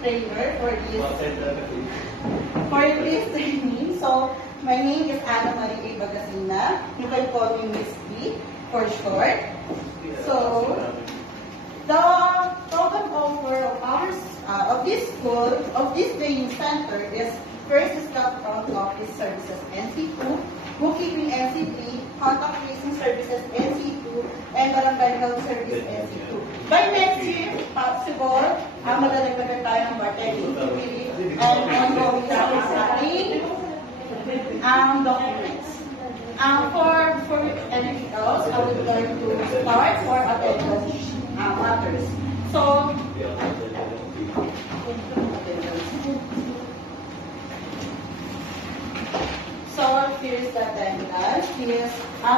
trainer for this training. So, my name is Ana Marie Bagasina. You can call me Miss B for short. So, the program offer of ours, of this school, of this training center is first is the front office services NC2, bookkeeping NC3, contact tracing services NC2, and barangay health service NC2. By next year, possible, madalagdagan tayo ng bartending and ongoing na ang ating documents. For anything else, I would like to start for attendance matters. So here's the attendance. Here's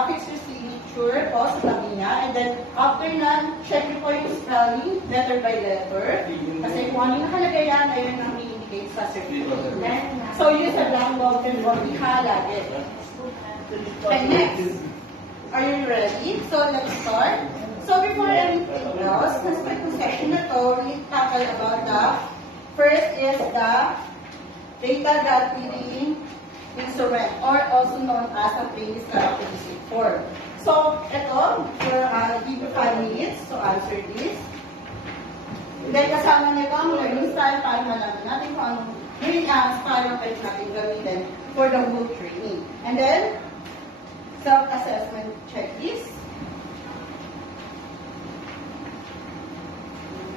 fix your signature po sa tabi niya. And then, after na, check niyo po yung spelling, letter by letter. Kasi kung ano nakalagay yan, ayun ang i-indicate sa certificate. So, use a blank ball pen or ihalagay. And next, are you ready? So, let's start. So, before anything else, sa session na to, we tackle about the first is the data that reading instrument, or also known as a previous characteristic form. So, ito, give you 5 minutes to answer this. Then, kasama nito ang learning style para malaman natin kung anong learning style ang pwede natin gamitin for the whole training. And then, self-assessment checklist.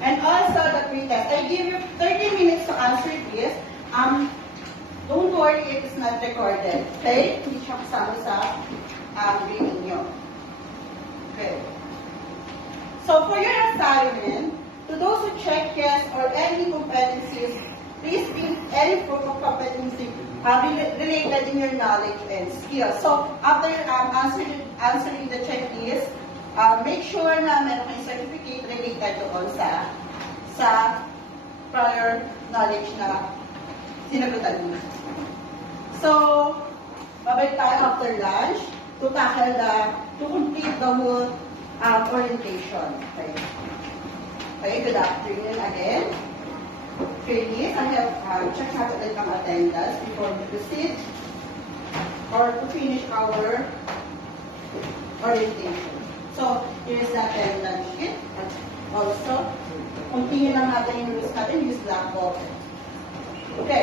And also the pre-test. I give you 30 minutes to answer this. Don't worry if it's not recorded. Okay? Hindi siya kasama sa reading nyo. Okay. So for your assignment, to those who check yes or any competencies, please bring any proof of competency related in your knowledge and skills. So after answering the checklist, make sure na meron kayong certificate related doon sa prior knowledge na sinagutan mo. So, babalik tayo after lunch to complete the whole orientation. Okay. Okay, good afternoon again. Trainees, I have checked out ulit ang attendance before we proceed or to finish our orientation. So, here's the attendance sheet. Also, continue lang natin yung rules natin, use blackboard. Okay.